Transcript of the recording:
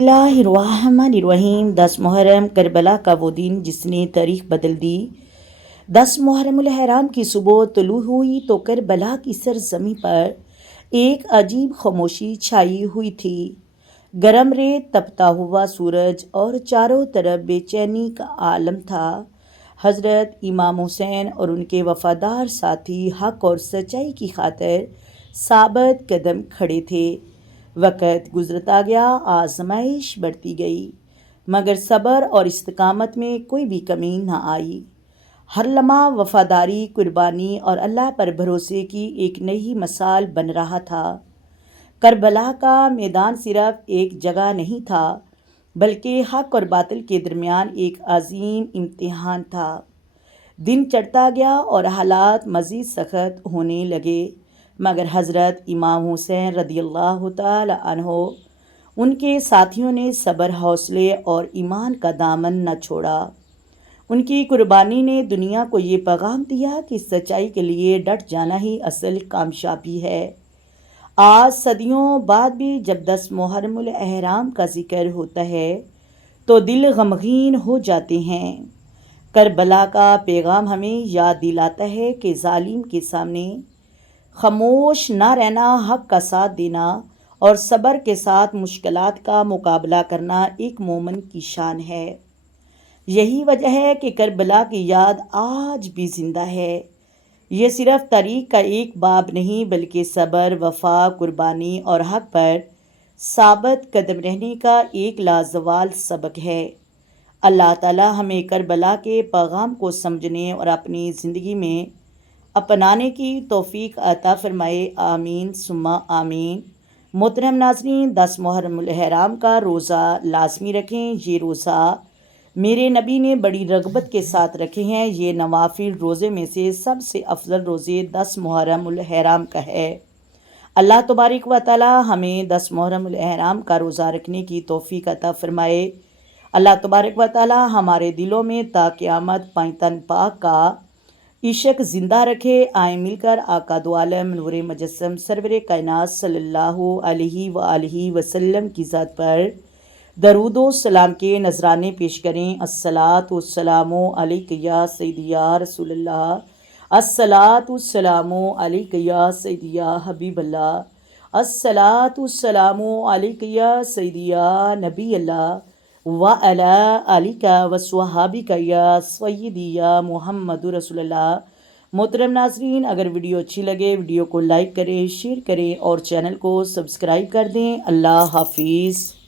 اللہ الرحمن الرحیم 10 محرم کربلا کا وہ دن جس نے تاریخ بدل دی۔ 10 محرم الحرام کی صبح طلوع ہوئی تو کربلا کی سرزمین پر ایک عجیب خاموشی چھائی ہوئی تھی۔ گرم ریت، تپتا ہوا سورج اور چاروں طرف بے چینی کا عالم تھا۔ حضرت امام حسین اور ان کے وفادار ساتھی حق اور سچائی کی خاطر ثابت قدم کھڑے تھے۔ وقت گزرتا گیا، آزمائش بڑھتی گئی، مگر صبر اور استقامت میں کوئی بھی کمی نہ آئی۔ ہر لمحہ وفاداری، قربانی اور اللہ پر بھروسے کی ایک نئی مثال بن رہا تھا۔ کربلا کا میدان صرف ایک جگہ نہیں تھا، بلکہ حق اور باطل کے درمیان ایک عظیم امتحان تھا۔ دن چڑھتا گیا اور حالات مزید سخت ہونے لگے، مگر حضرت امام حسین رضی اللہ تعالی عنہ ان کے ساتھیوں نے صبر، حوصلے اور ایمان کا دامن نہ چھوڑا۔ ان کی قربانی نے دنیا کو یہ پیغام دیا کہ سچائی کے لیے ڈٹ جانا ہی اصل کامیابی ہے۔ آج صدیوں بعد بھی جب 10 محرم الحرام کا ذکر ہوتا ہے تو دل غمگین ہو جاتے ہیں۔ کربلا کا پیغام ہمیں یاد دلاتا ہے کہ ظالم کے سامنے خاموش نہ رہنا، حق کا ساتھ دینا اور صبر کے ساتھ مشکلات کا مقابلہ کرنا ایک مومن کی شان ہے۔ یہی وجہ ہے کہ کربلا کی یاد آج بھی زندہ ہے۔ یہ صرف تاریخ کا ایک باب نہیں، بلکہ صبر، وفا، قربانی اور حق پر ثابت قدم رہنے کا ایک لازوال سبق ہے۔ اللہ تعالی ہمیں کربلا کے پیغام کو سمجھنے اور اپنی زندگی میں اپنانے کی توفیق عطا فرمائے، آمین ثم آمین۔ محترم ناظرین، 10 محرم الحرام کا روزہ لازمی رکھیں۔ یہ روزہ میرے نبی نے بڑی رغبت کے ساتھ رکھے ہیں۔ یہ نوافل روزے میں سے سب سے افضل روزے 10 محرم الحرام کا ہے۔ اللہ تبارک و تعالی ہمیں 10 محرم الحرام کا روزہ رکھنے کی توفیق عطا فرمائے۔ اللہ تبارک و تعالی ہمارے دلوں میں تا قیامت پائتن پاک کا عشق زندہ رکھے۔ آئیں مل کر آقا دو عالم نور مجسم سرور کائنات صلی اللہ علیہ وآلہ وسلم کی ذات پر درود و سلام کے نذرانے پیش کریں۔ الصلاۃ والسلام علیک یا سیدی یا رسول اللہ، الصلاۃ والسلام علیک یا سیدی یا حبیب اللہ، الصلاۃ والسلام علیک یا سیدی یا نبی اللہ وعلی آلک وصحابک یا سیدی یا محمد رسول اللہ۔ محترم ناظرین، اگر ویڈیو اچھی لگے ویڈیو کو لائک کریں، شیئر کریں اور چینل کو سبسکرائب کر دیں۔ اللہ حافظ۔